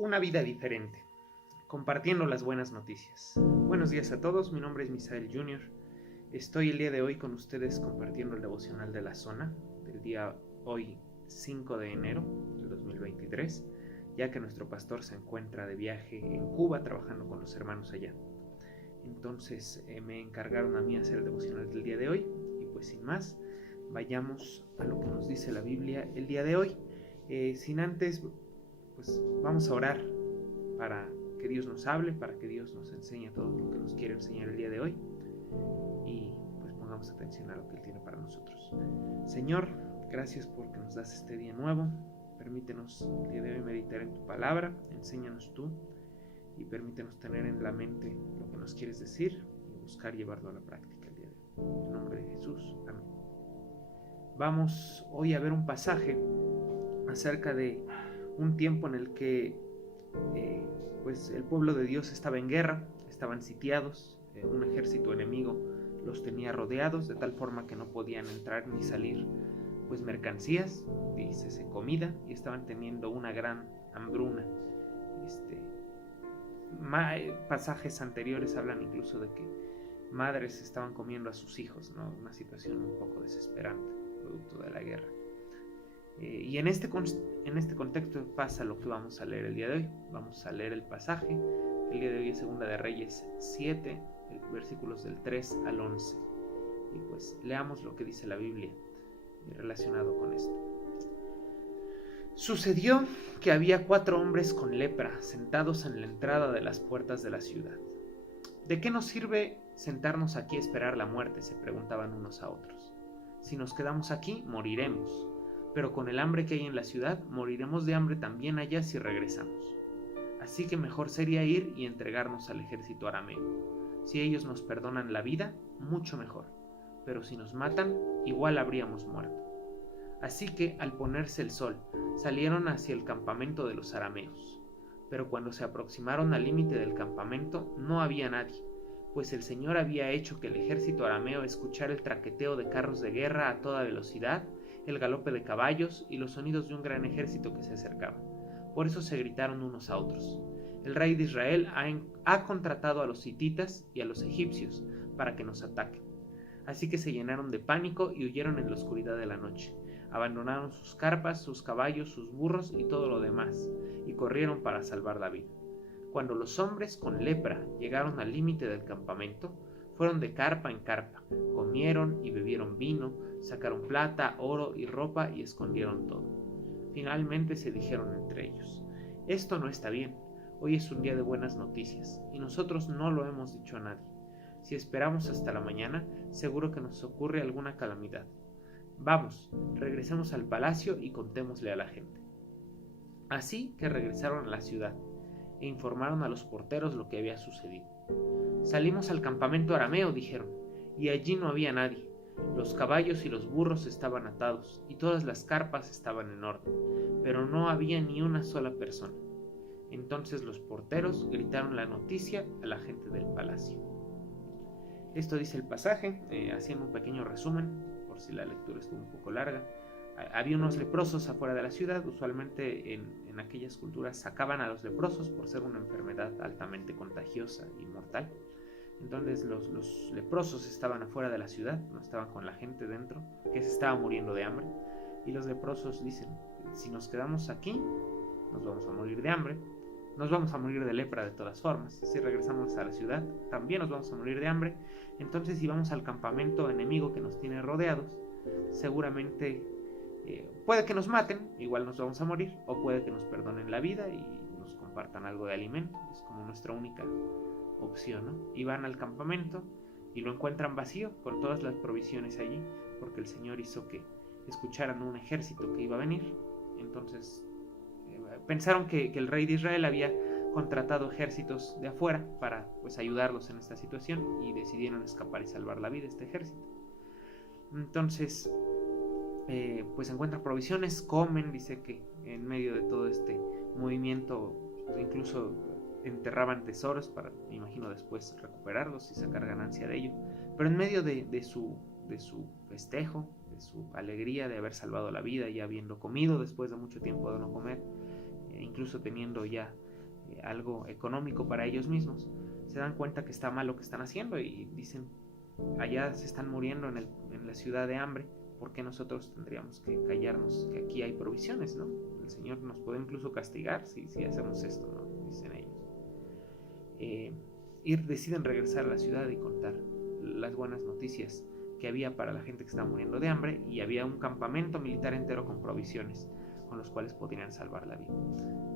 Una vida diferente, compartiendo las buenas noticias. Buenos días a todos, mi nombre es Misael Jr. Estoy el día de hoy con ustedes compartiendo el devocional de la zona del día hoy 5 de enero del 2023, ya que nuestro pastor se encuentra de viaje en Cuba trabajando con los hermanos allá. Entonces me encargaron a mí hacer el devocional del día de hoy y pues sin más, vayamos a lo que nos dice la Biblia el día de hoy. Sin antes, pues vamos a orar para que Dios nos hable, para que Dios nos enseñe todo lo que nos quiere enseñar el día de hoy y pues pongamos atención a lo que Él tiene para nosotros. Señor, gracias porque nos das este día nuevo. Permítenos el día de hoy meditar en tu palabra, enséñanos tú y permítenos tener en la mente lo que nos quieres decir y buscar llevarlo a la práctica el día de hoy. En nombre de Jesús, amén. Vamos hoy a ver un pasaje acerca de un tiempo en el que pues el pueblo de Dios estaba en guerra, estaban sitiados, un ejército enemigo los tenía rodeados de tal forma que no podían entrar ni salir pues mercancías, dícese comida, y estaban teniendo una gran hambruna. Pasajes anteriores hablan incluso de que madres estaban comiendo a sus hijos, ¿no? Una situación un poco desesperante, producto de la guerra. Y en este contexto pasa lo que vamos a leer el día de hoy. Vamos a leer el pasaje. El día de hoy es Segunda de Reyes 7, versículos del 3 al 11. Y pues leamos lo que dice la Biblia relacionado con esto. Sucedió que había 4 hombres con lepra sentados en la entrada de las puertas de la ciudad. ¿De qué nos sirve sentarnos aquí a esperar la muerte?, se preguntaban unos a otros. Si nos quedamos aquí, moriremos. Pero con el hambre que hay en la ciudad, moriremos de hambre también allá si regresamos. Así que mejor sería ir y entregarnos al ejército arameo. Si ellos nos perdonan la vida, mucho mejor. Pero si nos matan, igual habríamos muerto. Así que, al ponerse el sol, salieron hacia el campamento de los arameos. Pero cuando se aproximaron al límite del campamento, no había nadie, pues el Señor había hecho que el ejército arameo escuchara el traqueteo de carros de guerra a toda velocidad, el galope de caballos y los sonidos de un gran ejército que se acercaba. Por eso se gritaron unos a otros: el rey de Israel ha contratado a los hititas y a los egipcios para que nos ataquen. Así que se llenaron de pánico y huyeron en la oscuridad de la noche. Abandonaron sus carpas, sus caballos, sus burros y todo lo demás, y corrieron para salvar la vida. Cuando los hombres con lepra llegaron al límite del campamento, fueron de carpa en carpa, comieron y bebieron vino, sacaron plata, oro y ropa y escondieron todo. Finalmente se dijeron entre ellos: esto no está bien, hoy es un día de buenas noticias, y nosotros no lo hemos dicho a nadie. Si esperamos hasta la mañana, seguro que nos ocurre alguna calamidad. Vamos, regresemos al palacio y contémosle a la gente. Así que regresaron a la ciudad e informaron a los porteros lo que había sucedido. Salimos al campamento arameo, dijeron, y allí no había nadie. Los caballos y los burros estaban atados y todas las carpas estaban en orden, pero no había ni una sola persona. Entonces los porteros gritaron la noticia a la gente del palacio. Esto dice el pasaje, haciendo un pequeño resumen, por si la lectura estuvo un poco larga. Había unos leprosos afuera de la ciudad. Usualmente en aquellas culturas sacaban a los leprosos por ser una enfermedad altamente contagiosa y mortal. Entonces los leprosos estaban afuera de la ciudad, no estaban con la gente dentro, que se estaba muriendo de hambre. Y los leprosos dicen: si nos quedamos aquí, nos vamos a morir de hambre, nos vamos a morir de lepra de todas formas. Si regresamos a la ciudad, también nos vamos a morir de hambre. Entonces, si vamos al campamento enemigo que nos tiene rodeados, seguramente puede que nos maten, igual nos vamos a morir, o puede que nos perdonen la vida y nos compartan algo de alimento. Es como nuestra única opción, ¿no? Y van al campamento y lo encuentran vacío, con todas las provisiones allí, porque el Señor hizo que escucharan un ejército que iba a venir. Entonces pensaron que el rey de Israel había contratado ejércitos de afuera para pues ayudarlos en esta situación, y decidieron escapar y salvar la vida de este ejército. Entonces pues encuentran provisiones, comen. Dice que en medio de todo este movimiento incluso enterraban tesoros para, me imagino, después recuperarlos y sacar ganancia de ello. Pero en medio de su festejo, de su alegría de haber salvado la vida y habiendo comido después de mucho tiempo de no comer, incluso teniendo ya algo económico para ellos mismos, se dan cuenta que está mal lo que están haciendo y dicen, allá se están muriendo en la ciudad de hambre, ¿por qué nosotros tendríamos que callarnos que aquí hay provisiones, ¿no? El Señor nos puede incluso castigar si hacemos esto, ¿no? Dicen ellos. Y deciden regresar a la ciudad y contar las buenas noticias que había para la gente que estaba muriendo de hambre, y había un campamento militar entero con provisiones con los cuales podrían salvar la vida.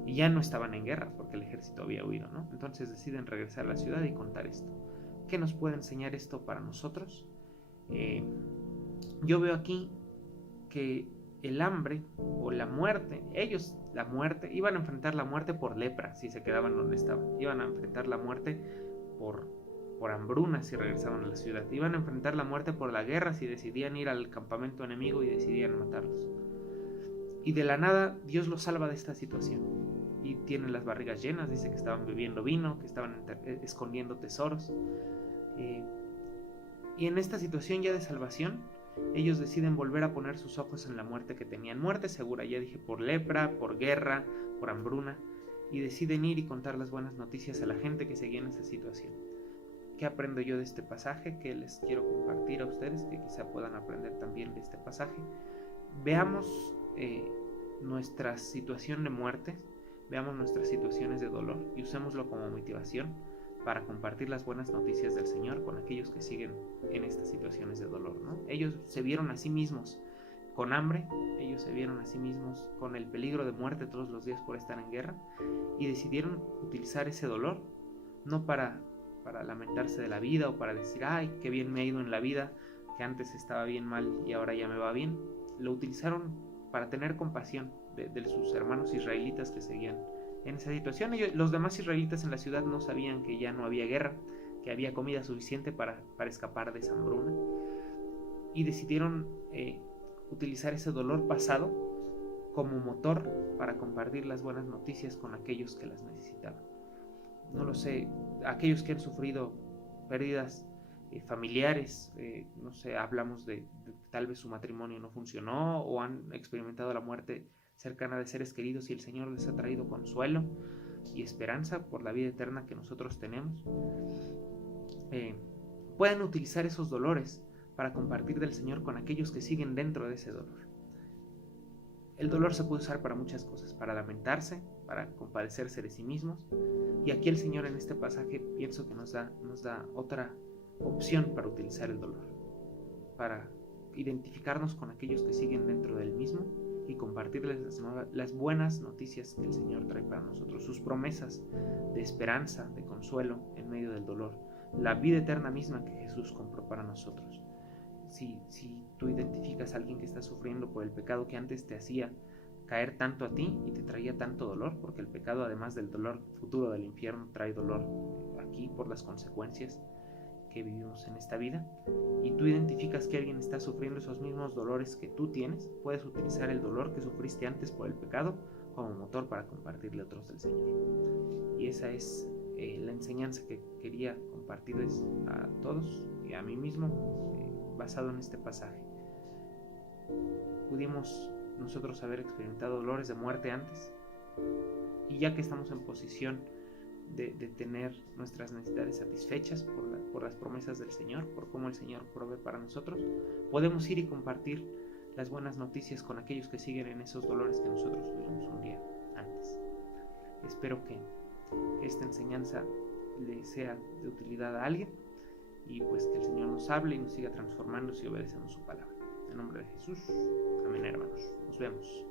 Y ya no estaban en guerra porque el ejército había huido, ¿no? Entonces deciden regresar a la ciudad y contar esto. ¿Qué nos puede enseñar esto para nosotros? Yo veo aquí que el hambre o la muerte, iban a enfrentar la muerte por lepra si se quedaban donde estaban, iban a enfrentar la muerte por hambruna si regresaban a la ciudad, iban a enfrentar la muerte por la guerra si decidían ir al campamento enemigo y decidían matarlos. Y de la nada Dios los salva de esta situación y tienen las barrigas llenas, dice que estaban bebiendo vino, que estaban escondiendo tesoros, y en esta situación ya de salvación ellos deciden volver a poner sus ojos en la muerte que tenían, muerte segura, ya dije, por lepra, por guerra, por hambruna, y deciden ir y contar las buenas noticias a la gente que seguía en esa situación. ¿Qué aprendo yo de este pasaje? ¿Qué les quiero compartir a ustedes que quizá puedan aprender también de este pasaje? Veamos nuestra situación de muerte, veamos nuestras situaciones de dolor y usémoslo como motivación para compartir las buenas noticias del Señor con aquellos que siguen en estas situaciones de dolor, ¿no? Ellos se vieron a sí mismos con hambre, ellos se vieron a sí mismos con el peligro de muerte todos los días por estar en guerra, y decidieron utilizar ese dolor no para lamentarse de la vida o para decir, ay, qué bien me ha ido en la vida, que antes estaba bien mal y ahora ya me va bien. Lo utilizaron para tener compasión de sus hermanos israelitas que seguían en esa situación. Los demás israelitas en la ciudad no sabían que ya no había guerra, que había comida suficiente para escapar de esa hambruna, y decidieron utilizar ese dolor pasado como motor para compartir las buenas noticias con aquellos que las necesitaban. No lo sé, aquellos que han sufrido pérdidas familiares, no sé, hablamos de tal vez su matrimonio no funcionó o han experimentado la muerte cercana de seres queridos y el Señor les ha traído consuelo y esperanza por la vida eterna que nosotros tenemos. Pueden utilizar esos dolores para compartir del Señor con aquellos que siguen dentro de ese dolor. El dolor se puede usar para muchas cosas, para lamentarse, para compadecerse de sí mismos, y aquí el Señor en este pasaje pienso que nos da otra opción para utilizar el dolor, para identificarnos con aquellos que siguen dentro del mismo y compartirles las buenas noticias que el Señor trae para nosotros, sus promesas de esperanza, de consuelo en medio del dolor, la vida eterna misma que Jesús compró para nosotros. Si tú identificas a alguien que está sufriendo por el pecado que antes te hacía caer tanto a ti y te traía tanto dolor, porque el pecado, además del dolor futuro del infierno, trae dolor aquí por las consecuencias que vivimos en esta vida, y tú identificas que alguien está sufriendo esos mismos dolores que tú tienes, puedes utilizar el dolor que sufriste antes por el pecado como motor para compartirle a otros del Señor. Y esa es la enseñanza que quería compartirles a todos y a mí mismo, basado en este pasaje. Pudimos nosotros haber experimentado dolores de muerte antes, y ya que estamos en posición de tener nuestras necesidades satisfechas por las promesas del Señor, por cómo el Señor provee para nosotros, podemos ir y compartir las buenas noticias con aquellos que siguen en esos dolores que nosotros tuvimos un día antes. Espero que esta enseñanza le sea de utilidad a alguien, y pues que el Señor nos hable y nos siga transformando si obedecemos su palabra. En nombre de Jesús, amén, hermanos. Nos vemos.